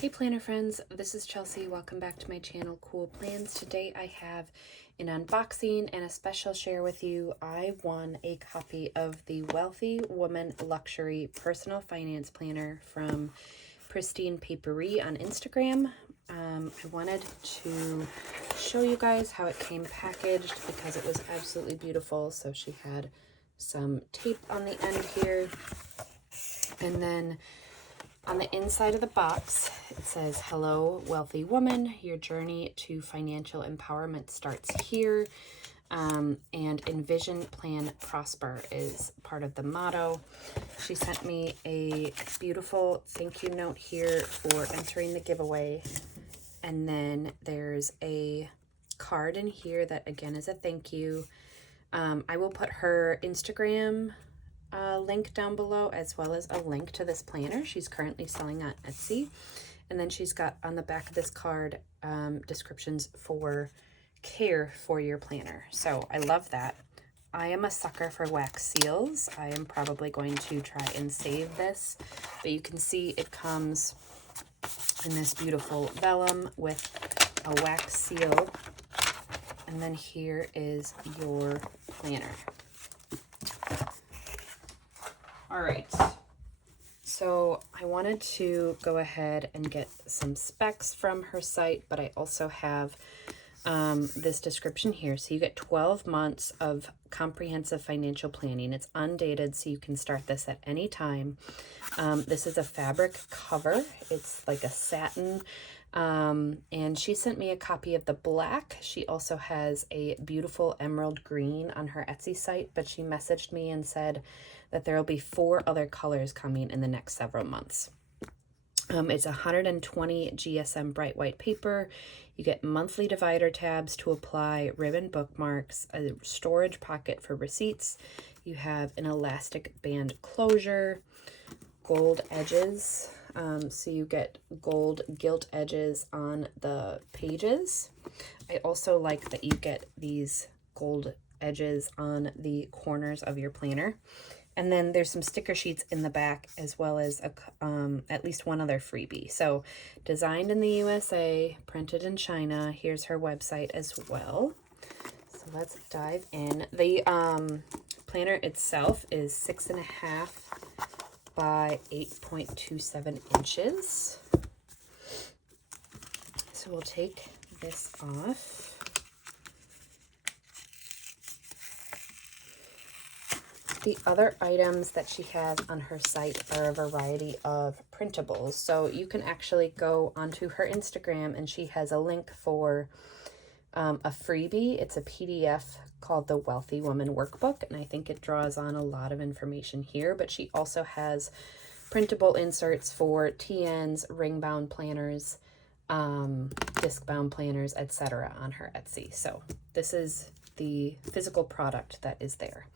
Hey planner friends, this is Chelsea. Welcome back to my channel, Cool Plans. Today I have an unboxing and a special share with you. I won a copy of the Wealthy Woman Luxury Personal Finance Planner from Pristine Paperie on Instagram. I wanted to show you guys how it came packaged because it was absolutely beautiful. So she had some tape on the end here, and then on the inside of the box, it says, "Hello, wealthy woman. Your journey to financial empowerment starts here." And envision, plan, prosper is part of the motto. She sent me a beautiful thank you note here for entering the giveaway. And then there's a card in here that, again, is a thank you. I will put her Instagram link down below, as well as a link to this planner she's currently selling on Etsy. And then she's got on the back of this card descriptions for care for your planner. So I love that. I am a sucker for wax seals. I am probably going to try and save this, but you can see it comes in this beautiful vellum with a wax seal. And then here is your planner. All right, so I wanted to go ahead and get some specs from her site, but I also have this description here. So you get 12 months of comprehensive financial planning. It's undated, so you can start this at any time. This is a fabric cover. It's like a satin, and she sent me a copy of the black. She also has a beautiful emerald green on her Etsy site, but she messaged me and said that there will be 4 other colors coming in the next several months. It's 120 GSM bright white paper. You get monthly divider tabs to apply, ribbon bookmarks, a storage pocket for receipts. You have an elastic band closure, gold edges. So you get gold gilt edges on the pages. I also like that you get these gold edges on the corners of your planner. And then there's some sticker sheets in the back, as well as at least one other freebie. So designed in the USA, printed in China. Here's her website as well. So let's dive in. The planner itself is 6.5 by 8.27 inches. So we'll take this off. The other items that she has on her site are a variety of printables. So you can actually go onto her Instagram, and she has a link for a freebie. It's a PDF called the Wealthy Woman Workbook, and I think it draws on a lot of information here. But she also has printable inserts for TNs, ring-bound planners, disc-bound planners, etc. on her Etsy. So this is the physical product that is there.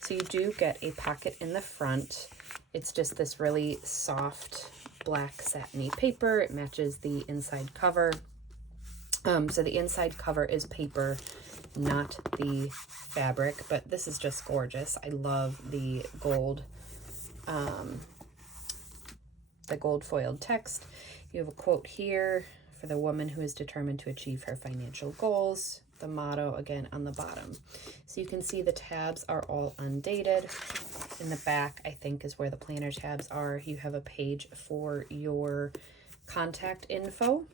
So you do get a pocket in the front. It's just this really soft black satiny paper. It matches the inside cover. So the inside cover is paper, not the fabric, but this is just gorgeous. I love the gold foiled text. You have a quote here: "For the woman who is determined to achieve her financial goals." The motto again on the bottom. So you can see the tabs are all undated. In the back, I think, is where the planner tabs are. You have a page for your contact info.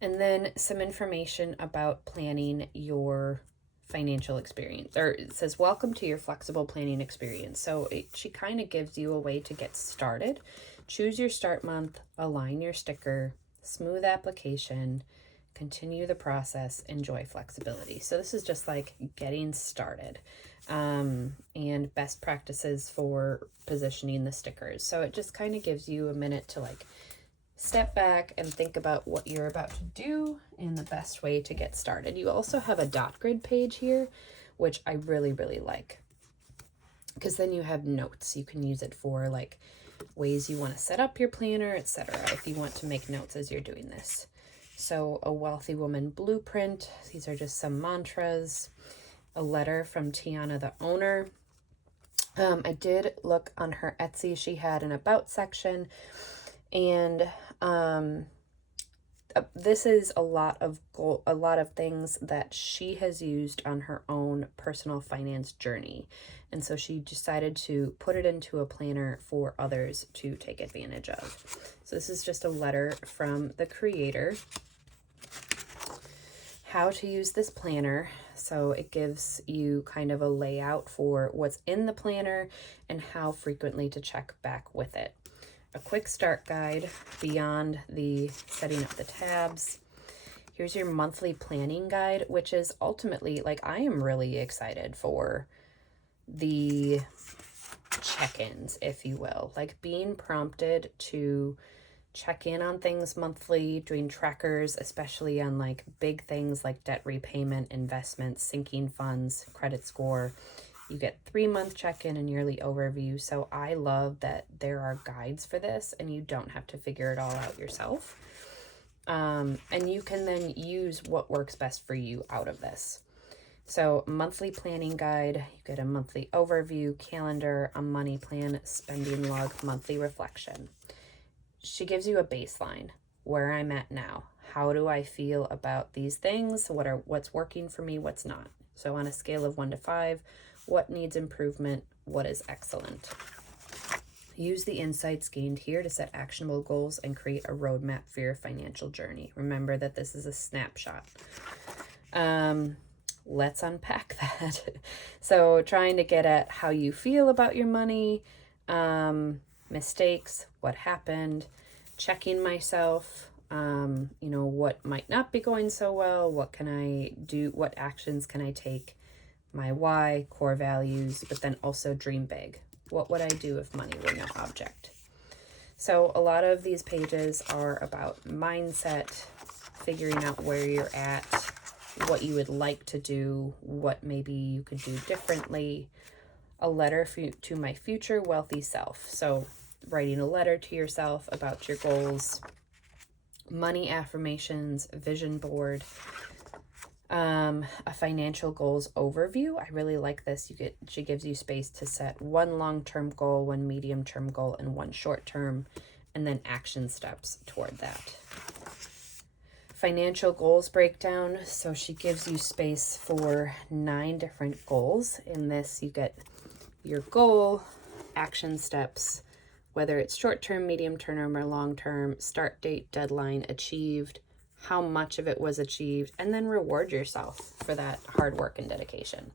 And then some information about planning your financial experience. Or it says, "Welcome to your flexible planning experience." So she kind of gives you a way to get started. Choose your start month, align your sticker, smooth application, continue the process, enjoy flexibility. So this is just like getting started, and best practices for positioning the stickers. So it just kind of gives you a minute to like step back and think about what you're about to do and the best way to get started. You also have a dot grid page here, which I really, really like, because then you have notes. You can use it for like ways you want to set up your planner, etc., if you want to make notes as you're doing this. So a Wealthy Woman blueprint. These are just some mantras. A letter from Tiana, the owner. I did look on her Etsy. She had an about section, And this is a lot of things that she has used on her own personal finance journey. And so she decided to put it into a planner for others to take advantage of. So this is just a letter from the creator. How to use this planner. So it gives you kind of a layout for what's in the planner and how frequently to check back with it. A quick start guide beyond the setting up the tabs. Here's your monthly planning guide, which is ultimately, like, I am really excited for the check-ins, if you will, like being prompted to check in on things monthly, doing trackers, especially on like big things like debt repayment, investments, sinking funds, credit score. You get 3-month check-in and yearly overview. So I love that there are guides for this and you don't have to figure it all out yourself. And you can then use what works best for you out of this. So monthly planning guide, you get a monthly overview, calendar, a money plan, spending log, monthly reflection. She gives you a baseline, where I'm at now. How do I feel about these things? What's working for me, what's not? So on a scale of 1 to 5, what needs improvement? What is excellent? Use the insights gained here to set actionable goals and create a roadmap for your financial journey. Remember that this is a snapshot. Let's unpack that. So trying to get at how you feel about your money, mistakes, what happened, checking myself, what might not be going so well, what can I do, what actions can I take, my why, core values, but then also dream big. What would I do if money were no object? So a lot of these pages are about mindset, figuring out where you're at, what you would like to do, what maybe you could do differently. A letter to my future wealthy self. So writing a letter to yourself about your goals, money affirmations, vision board, a financial goals overview. I really like this. She gives you space to set one long-term goal, one medium-term goal, and one short-term, and then action steps toward that. Financial goals breakdown. So she gives you space for 9 different goals. In this, you get your goal, action steps, whether it's short-term, medium-term, or long-term, start date, deadline, achieved, how much of it was achieved, and then reward yourself for that hard work and dedication.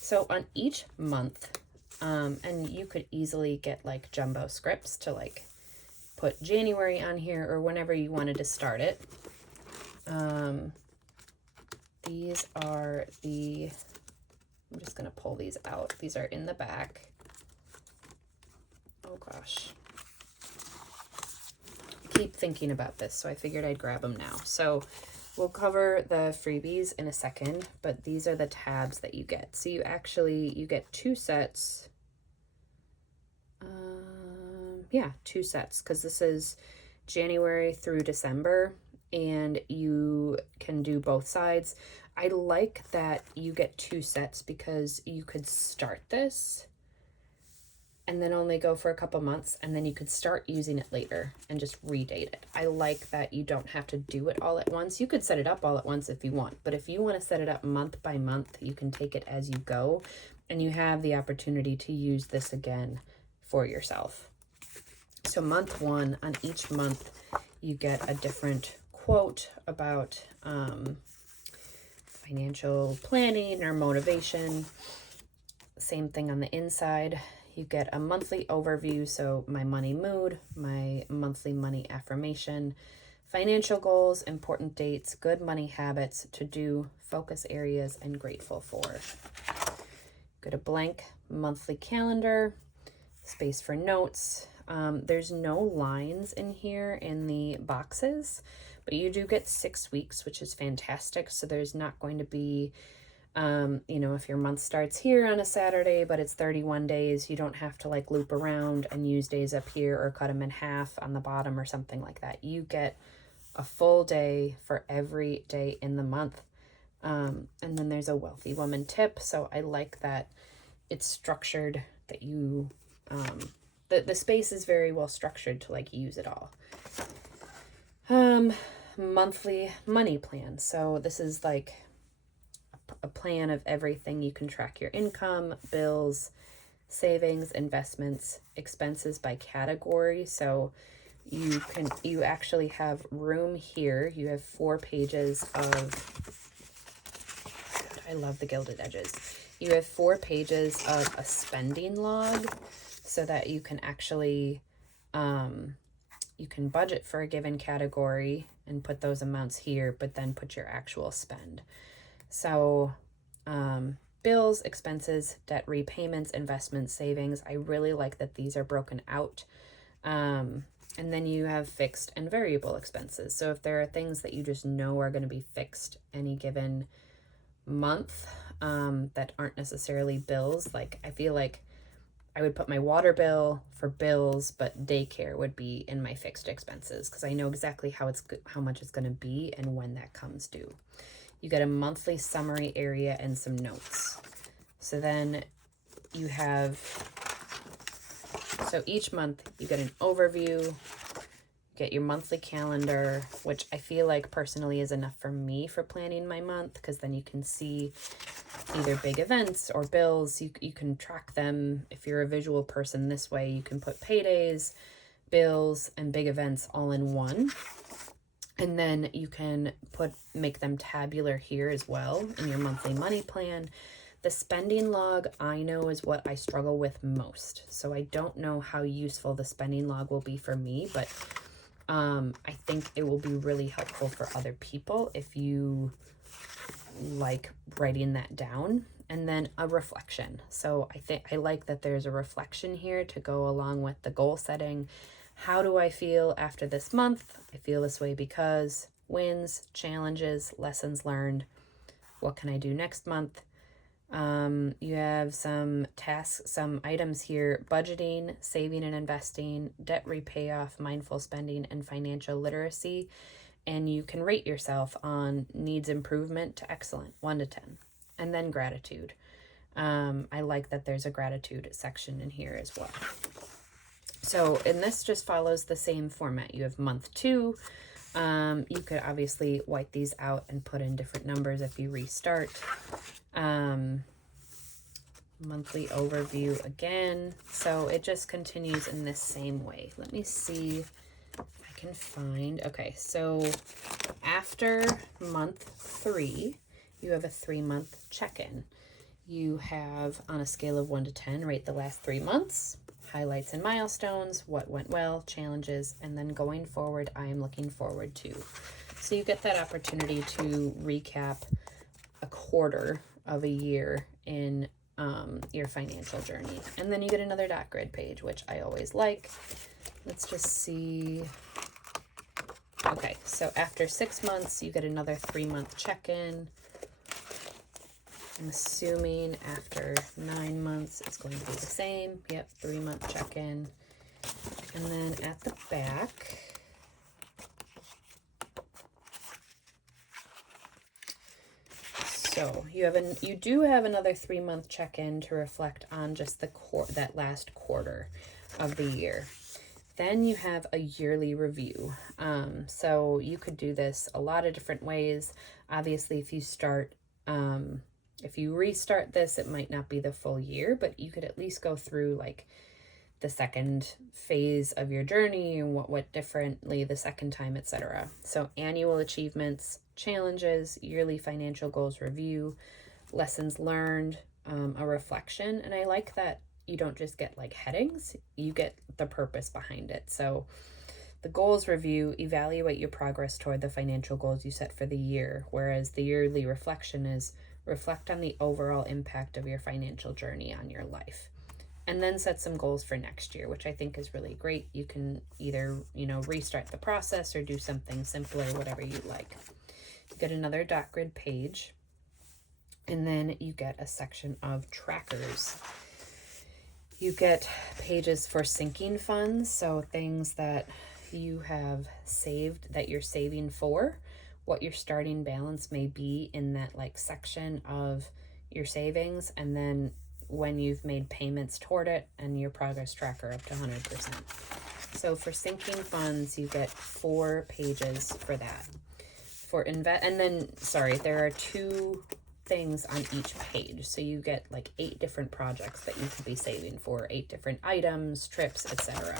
So on each month, and you could easily get like jumbo scripts to like put January on here or whenever you wanted to start it. These are I'm just going to pull these out. These are in the back. Oh gosh. I keep thinking about this, so I figured I'd grab them now. So we'll cover the freebies in a second, but these are the tabs that you get. So you get 2 sets. 2 sets, because this is January through December, and you can do both sides. I like that you get 2 sets because you could start this and then only go for a couple months, and then you could start using it later and just redate it. I like that you don't have to do it all at once. You could set it up all at once if you want, but if you want to set it up month by month, you can take it as you go, and you have the opportunity to use this again for yourself. So month 1, on each month, you get a different quote about financial planning or motivation. Same thing on the inside. You get a monthly overview, so my money mood, my monthly money affirmation, financial goals, important dates, good money habits, to do, focus areas, and grateful for. Get a blank monthly calendar, space for notes. There's no lines in here in the boxes, but you do get 6 weeks, which is fantastic. So there's not going to be, if your month starts here on a Saturday, but it's 31 days, you don't have to like loop around and use days up here or cut them in half on the bottom or something like that. You get a full day for every day in the month. And then there's a wealthy woman tip. So I like that it's structured, that you, the space is very well structured to like use it all. Monthly money plan. So this is like a plan of everything. You can track your income, bills, savings, investments, expenses by category. So you actually have room here. You have 4 pages of, I love the gilded edges. You have 4 pages of a spending log so that you can actually, you can budget for a given category and put those amounts here, but then put your actual spend. So, bills, expenses, debt repayments, investments, savings. I really like that these are broken out. And then you have fixed and variable expenses. So if there are things that you just know are going to be fixed any given month, that aren't necessarily bills, like I feel like I would put my water bill for bills, but daycare would be in my fixed expenses because I know exactly how much it's going to be and when that comes due. You get a monthly summary area and some notes. So then you have, so each month you get an overview, get your monthly calendar, which I feel like personally is enough for me for planning my month, because then you can see either big events or bills. You can track them. If you're a visual person this way, you can put paydays, bills, and big events all in one. And then you can make them tabular here as well in your monthly money plan. The spending log, I know, is what I struggle with most. So I don't know how useful the spending log will be for me, but I think it will be really helpful for other people if you like writing that down. And then a reflection. So I like that there's a reflection here to go along with the goal setting. How do I feel after this month? I feel this way because wins, challenges, lessons learned. What can I do next month? You have some tasks, some items here: budgeting, saving and investing, debt repayoff, mindful spending, and financial literacy. And you can rate yourself on needs improvement to excellent, 1 to 10. And then gratitude. I like that there's a gratitude section in here as well. So, and this just follows the same format. You have month 2. You could obviously white these out and put in different numbers if you restart. Monthly overview again. So it just continues in this same way. Let me see if I can find. Okay, so after month 3, you have a 3-month check-in. You have, on a scale of 1 to 10, rate the last 3 months, highlights and milestones, what went well, challenges, and then going forward, I am looking forward to. So you get that opportunity to recap a quarter of a year in your financial journey. And then you get another dot grid page, which I always like. Let's just see. Okay, so after 6 months, you get another 3-month check-in. I'm assuming after 9 months, it's going to be the same. Yep, 3-month check-in. And then at the back, so you do have another 3-month check-in to reflect on just that last quarter of the year. Then you have a yearly review. So you could do this a lot of different ways. Obviously, if you restart this, it might not be the full year, but you could at least go through like the second phase of your journey and what went differently the second time, etc. So annual achievements, challenges, yearly financial goals review, lessons learned, a reflection. And I like that you don't just get like headings, you get the purpose behind it. So the goals review, evaluate your progress toward the financial goals you set for the year, whereas the yearly reflection is reflect on the overall impact of your financial journey on your life. And then set some goals for next year, which I think is really great. You can either, restart the process or do something simpler, whatever you like. You get another dot grid page, and then you get a section of trackers. You get pages for sinking funds, so things that you have saved that you're saving for, what your starting balance may be in that like section of your savings, and then when you've made payments toward it, and your progress tracker up to 100%. So for sinking funds, you get 4 pages for that. And then, sorry, there are 2 things on each page. So you get like 8 different projects that you could be saving for, 8 different items, trips, etc.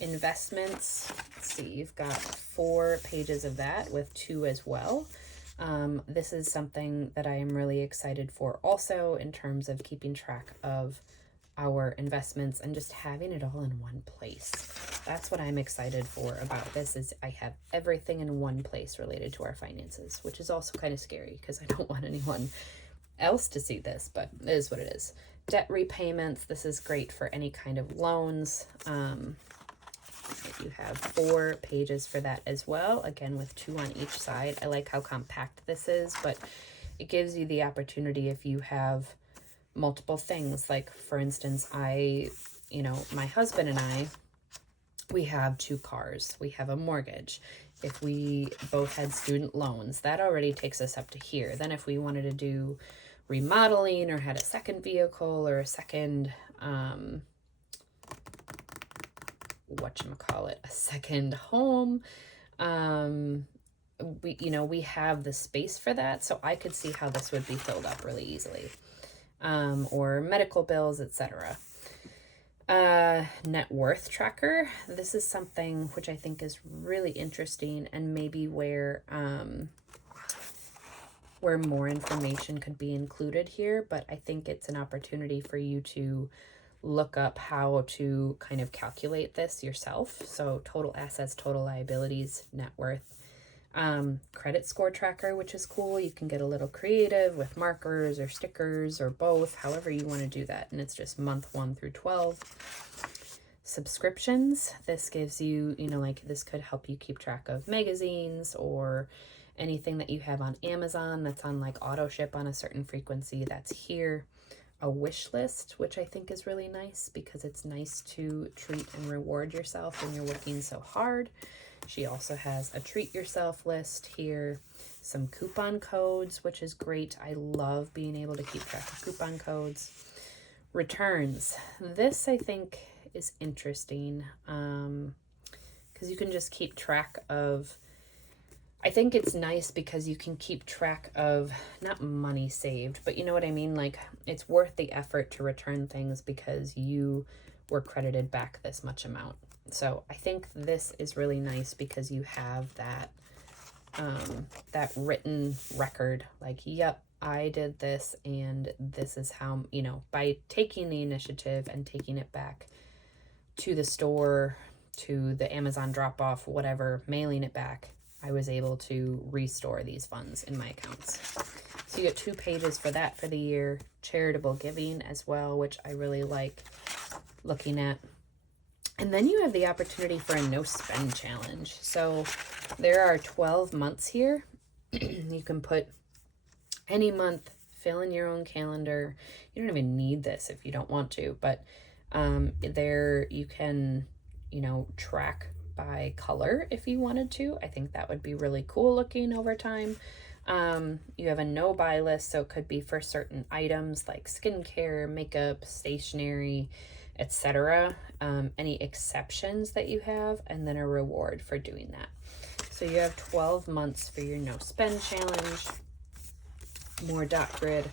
Investments, let's see, you've got 4 pages of that with 2 as well. This is something that I am really excited for also, in terms of keeping track of our investments and just having it all in one place. That's what I'm excited for about this, is I have everything in one place related to our finances, which is also kind of scary because I don't want anyone else to see this, but it is what it is. Debt repayments, this is great for any kind of loans. You have 4 pages for that as well, again with 2 on each side. I like how compact this is, but it gives you the opportunity if you have multiple things. Like, for instance, my husband and I, we have 2 cars, we have a mortgage. If we both had student loans, that already takes us up to here. Then if we wanted to do remodeling or had a second vehicle or a second, a second home, we have the space for that. So I could see how this would be filled up really easily. Or medical bills, etc. Net worth tracker. This is something which I think is really interesting, and maybe where more information could be included here, but I think it's an opportunity for you to look up how to kind of calculate this yourself. So total assets, total liabilities, net worth. Credit score tracker, which is cool. You can get a little creative with markers or stickers or both, however you want to do that. And it's just month 1 through 12. Subscriptions. This gives you, this could help you keep track of magazines or anything that you have on Amazon that's on like auto ship on a certain frequency. That's here. A wish list, which I think is really nice because it's nice to treat and reward yourself when you're working so hard. She also has a treat yourself list here, some coupon codes, which is great. I love being able to keep track of coupon codes. Returns. This I think is interesting because you can just keep track of, I think it's nice because you can keep track of, not money saved, but you know what I mean? Like, it's worth the effort to return things because you were credited back this much amount. So I think this is really nice because you have that, that written record, like, yep, I did this and this is how, by taking the initiative and taking it back to the store, to the Amazon drop-off, whatever, mailing it back, I was able to restore these funds in my accounts. So you get 2 pages for that for the year. Charitable giving as well, which I really like looking at. And then you have the opportunity for a no spend challenge. So there are 12 months here. You can put any month, fill in your own calendar. You don't even need this if you don't want to, but there you can, track by color if you wanted to. I think that would be really cool looking over time. You have a no buy list, so it could be for certain items like skincare, makeup, stationery, etc. Any exceptions that you have, and then a reward for doing that. So you have 12 months for your no spend challenge. More dot grid.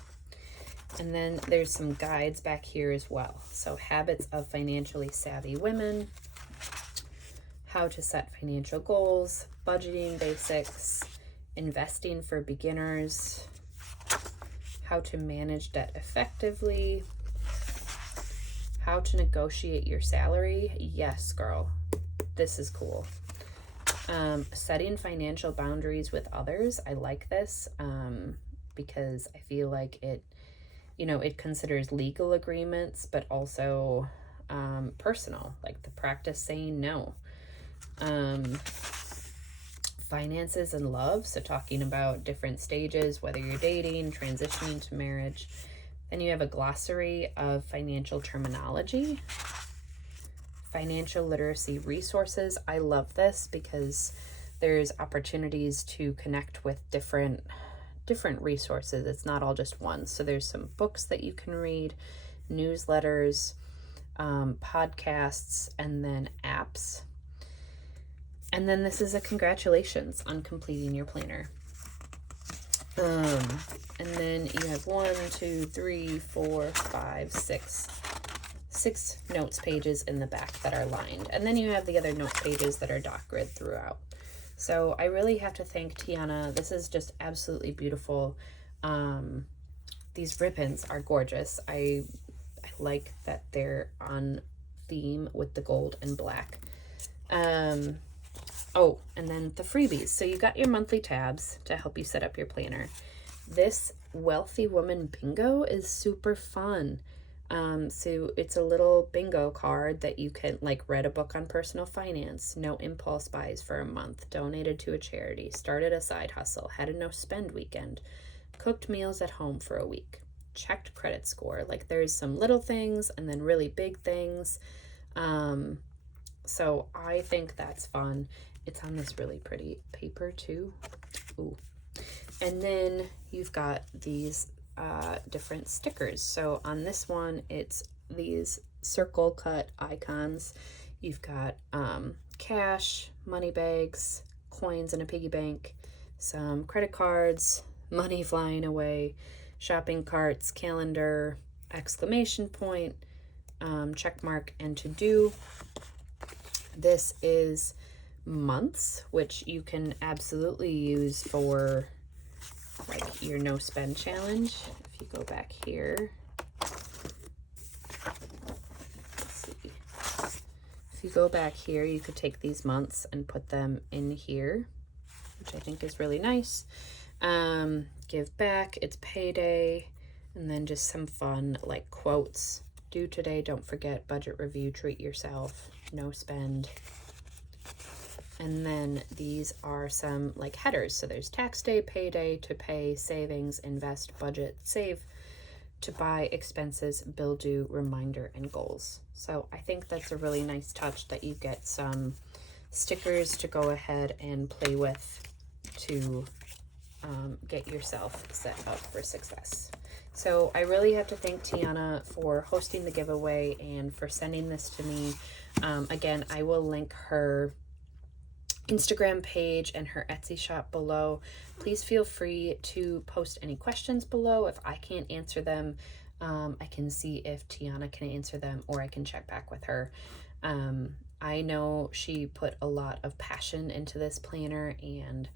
And then there's some guides back here as well. So habits of financially savvy women, how to set financial goals, budgeting basics, investing for beginners, how to manage debt effectively, how to negotiate your salary. Yes, girl, this is cool. Setting financial boundaries with others. I like this because I feel like it, it considers legal agreements, but also personal, like the practice saying no. Finances and love, so talking about different stages, whether you're dating, transitioning to marriage. Then you have a glossary of financial terminology. Financial literacy resources. I love this because there's opportunities to connect with different different resources. It's not all just one. So there's some books that you can read, newsletters, podcasts, and then apps. And then this is a congratulations on completing your planner. And then you have 6 notes pages in the back that are lined. And then you have the other note pages that are dot grid throughout. So I really have to thank Tiana. This is just absolutely beautiful. These ribbons are gorgeous. I like that they're on theme with the gold and black. Oh, and then the freebies. So you got your monthly tabs to help you set up your planner. This Wealthy Woman Bingo is super fun. So it's a little bingo card that you can, like, read a book on personal finance, no impulse buys for a month, donated to a charity, started a side hustle, had a no spend weekend, cooked meals at home for a week, checked credit score. Like, there's some little things and then really big things. So I think that's fun. It's on this really pretty paper too. Ooh. And then you've got these different stickers. So on this one, it's these circle cut icons. You've got cash, money bags, coins in a piggy bank, some credit cards, money flying away, shopping carts, calendar, exclamation point, check mark, and to do. This is months, which you can absolutely use for, like, your no spend challenge. If you go back here, let's see. If you go back here, you could take these months and put them in here, which I think is really nice. Give back, it's payday, and then just some fun, like, quotes. Due today, don't forget, budget review, treat yourself, no spend. And then these are some, like, headers. So there's tax day, payday, to pay, savings, invest, budget, save, to buy, expenses, bill due, reminder, and goals. So I think that's a really nice touch that you get some stickers to go ahead and play with to get yourself set up for success. So I really have to thank Tiana for hosting the giveaway and for sending this to me. Again, I will link her Instagram page and her Etsy shop below. Please feel free to post any questions below. If I can't answer them, I can see if Tiana can answer them, or I can check back with her. I know she put a lot of passion into this planner, and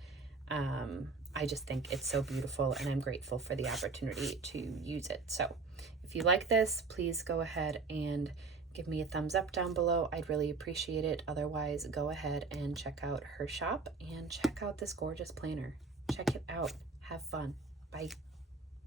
I just think it's so beautiful, and I'm grateful for the opportunity to use it. So if you like this, please go ahead and give me a thumbs up down below. I'd really appreciate it. Otherwise, go ahead and check out her shop and check out this gorgeous planner. Check it out. Have fun. Bye.